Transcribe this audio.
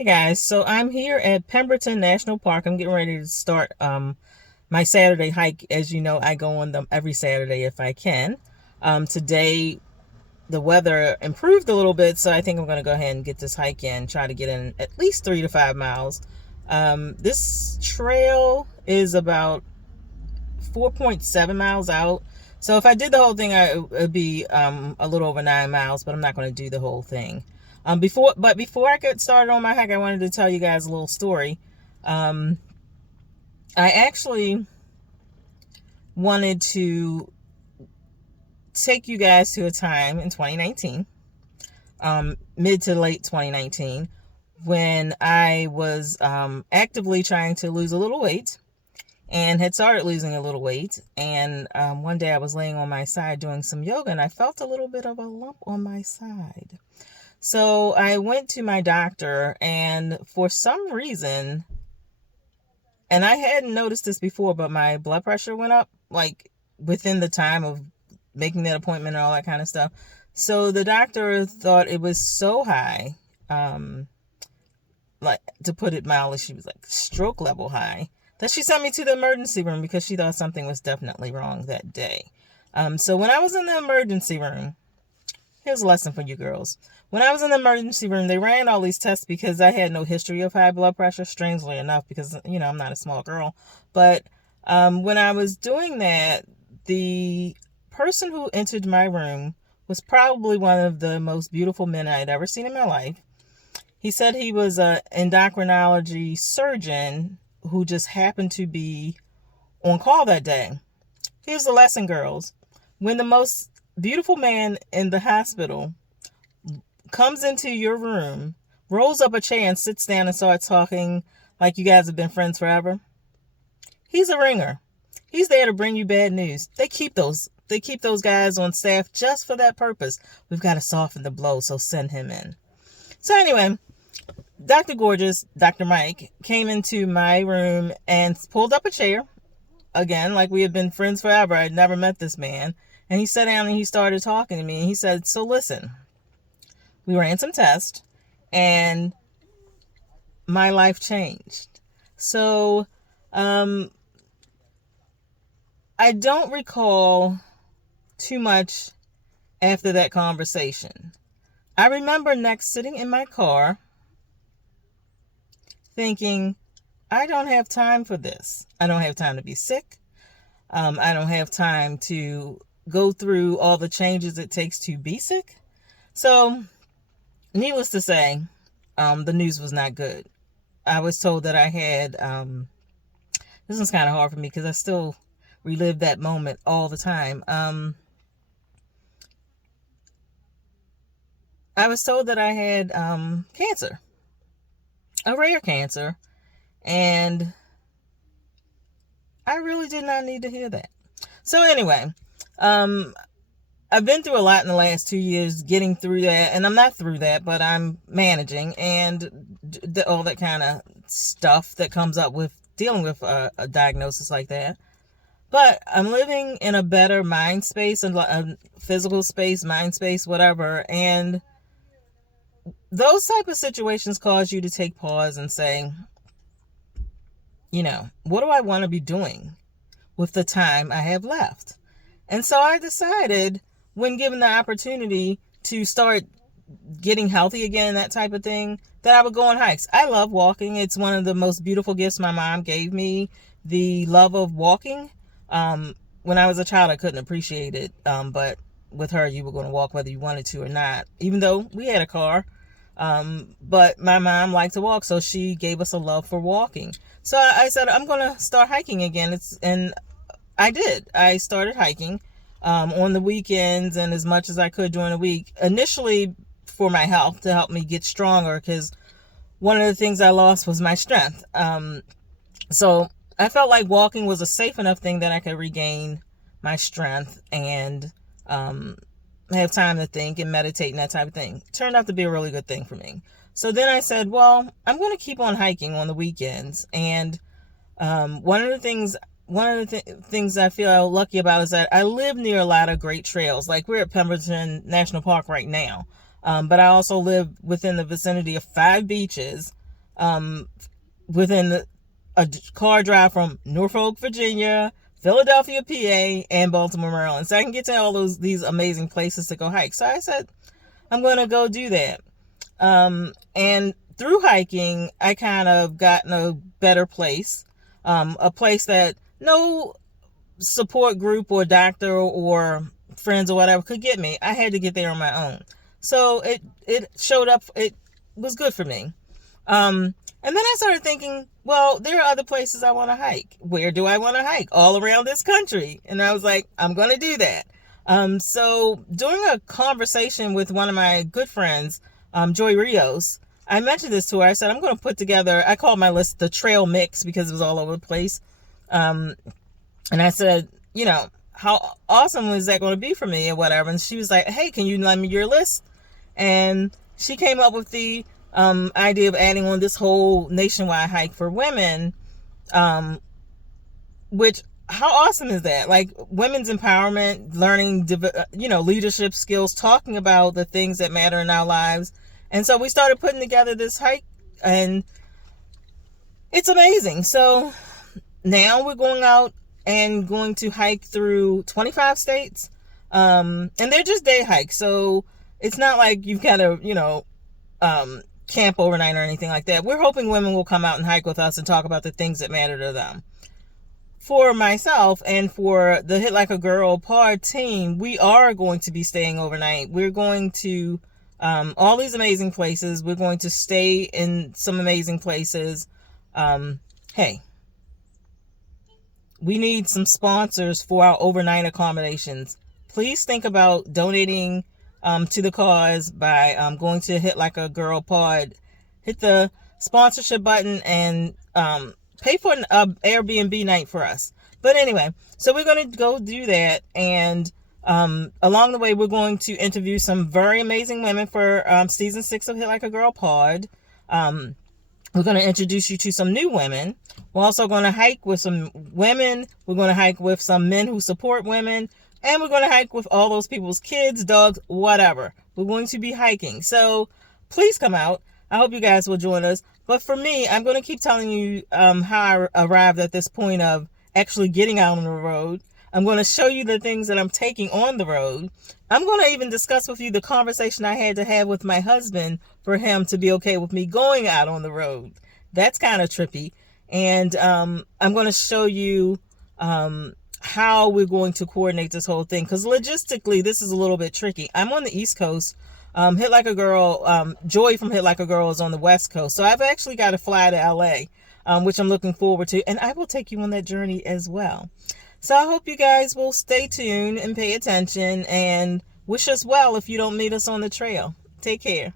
Hey guys, so I'm here at Pemberton National Park. I'm getting ready to start my Saturday hike. As you know, I go on them every Saturday if I can. Today the weather improved a little bit, so I think I'm going to go ahead and get this hike in, try to get in at least 3 to 5 miles. This trail is about 4.7 miles out. So if I did the whole thing, it would be a little over 9 miles, but I'm not going to do the whole thing. Before I get started on my hike, I wanted to tell you guys a little story. Um, I actually wanted to take you guys to a time in 2019, mid to late 2019, when I was actively trying to lose a little weight and had started losing a little weight. And one day I was laying on my side doing some yoga, and I felt a little bit of a lump on my side. So I went to my doctor, and for some reason, and I hadn't noticed this before, but my blood pressure went up like within the time of making that appointment and all that kind of stuff. So the doctor thought it was so high, like, to put it mildly, she was like stroke level high, that she sent me to the emergency room because she thought something was definitely wrong that day. So when I was in the emergency room, here's a lesson for you girls. When I was in the emergency room, they ran all these tests because I had no history of high blood pressure, strangely enough, because, I'm not a small girl. But when I was doing that, the person who entered my room was probably one of the most beautiful men I'd ever seen in my life. He said he was an endocrinology surgeon who just happened to be on call that day. Here's the lesson, girls. When the most beautiful man in the hospital comes into your room, rolls up a chair and sits down and starts talking like you guys have been friends forever, he's a ringer. He's there to bring you bad news. They keep those guys on staff just for that purpose. We've got to soften the blow, so send him in. So anyway, Dr. Gorgeous, Dr. Mike, came into my room and pulled up a chair. Again, like we had been friends forever. I'd never met this man. And he sat down and he started talking to me. And he said, so listen, we ran some tests and my life changed. So I don't recall too much after that conversation. I remember next sitting in my car thinking, I don't have time for this. I don't have time to be sick. I don't have time to go through all the changes it takes to be sick. So, needless to say, the news was not good. I was told that I had, this one's kind of hard for me because I still relive that moment all the time. I was told that I had cancer, a rare cancer, and I really did not need to hear that. So anyway, I've been through a lot in the last 2 years getting through that, and I'm not through that, but I'm managing and all that kind of stuff that comes up with dealing with a diagnosis like that. But I'm living in a better mind space, and a physical space, mind space, whatever, and those type of situations cause you to take pause and say, what do I want to be doing with the time I have left? And so I decided, when given the opportunity to start getting healthy again and that type of thing, that I would go on hikes. I love walking. It's one of the most beautiful gifts my mom gave me, the love of walking. When I was a child, I couldn't appreciate it, but with her, you were going to walk whether you wanted to or not, even though we had a car. But my mom liked to walk, so she gave us a love for walking. So I said, I'm going to start hiking again. And I did. I started hiking on the weekends and as much as I could during the week. Initially for my health, to help me get stronger, because one of the things I lost was my strength. So I felt like walking was a safe enough thing that I could regain my strength and have time to think and meditate and that type of thing. Turned out to be a really good thing for me. So then I said, well, I'm going to keep on hiking on the weekends. And one of the things I feel lucky about is that I live near a lot of great trails. Like, we're at Pemberton National Park right now. But I also live within the vicinity of 5 beaches, within a car drive from Norfolk, Virginia, Philadelphia, PA, and Baltimore, Maryland. So I can get to all these amazing places to go hike. So I said, I'm going to go do that. And through hiking, I kind of got in a better place, a place that no support group or doctor or friends or whatever could get me. I had to get there on my own. So it showed up. It was good for me. And then I started thinking, well, there are other places I want to hike. Where do I want to hike? All around this country. And I was like, I'm going to do that. So during a conversation with one of my good friends, Joy Rios, I mentioned this to her. I said, I'm going to put together, I called my list the trail mix because it was all over the place. And I said, how awesome is that going to be for me and whatever? And she was like, hey, can you lend me your list? And she came up with the idea of adding on this whole nationwide hike for women, which, how awesome is that? Like, women's empowerment, learning, leadership skills, talking about the things that matter in our lives. And so we started putting together this hike, and it's amazing. So now we're going out and going to hike through 25 states. And they're just day hikes. So it's not like you've got to, camp overnight or anything like that. We're hoping women will come out and hike with us and talk about the things that matter to them. For myself and for the Hit Like a Girl pod team, we are going to be staying overnight. We're going to all these amazing places. We're going to stay in some amazing places. Hey, we need some sponsors for our overnight accommodations. Please think about donating to the cause by going to Hit Like a Girl pod. Hit the sponsorship button and pay for an Airbnb night for us. But anyway, so we're going to go do that. And along the way, we're going to interview some very amazing women for season 6 of Hit Like a Girl pod. We're going to introduce you to some new women. We're also going to hike with some women. We're going to hike with some men who support women. And we're going to hike with all those people's kids, dogs, whatever. We're going to be hiking. So please come out. I hope you guys will join us. But for me, I'm going to keep telling you how I arrived at this point of actually getting out on the road. I'm going to show you the things that I'm taking on the road. I'm going to even discuss with you the conversation I had to have with my husband for him to be okay with me going out on the road. That's kind of trippy. And I'm going to show you how we're going to coordinate this whole thing. Because logistically, this is a little bit tricky. I'm on the East Coast. Hit Like a Girl, Joy from Hit Like a Girl is on the West Coast. So I've actually got to fly to LA, which I'm looking forward to. And I will take you on that journey as well. So I hope you guys will stay tuned and pay attention and wish us well if you don't meet us on the trail. Take care.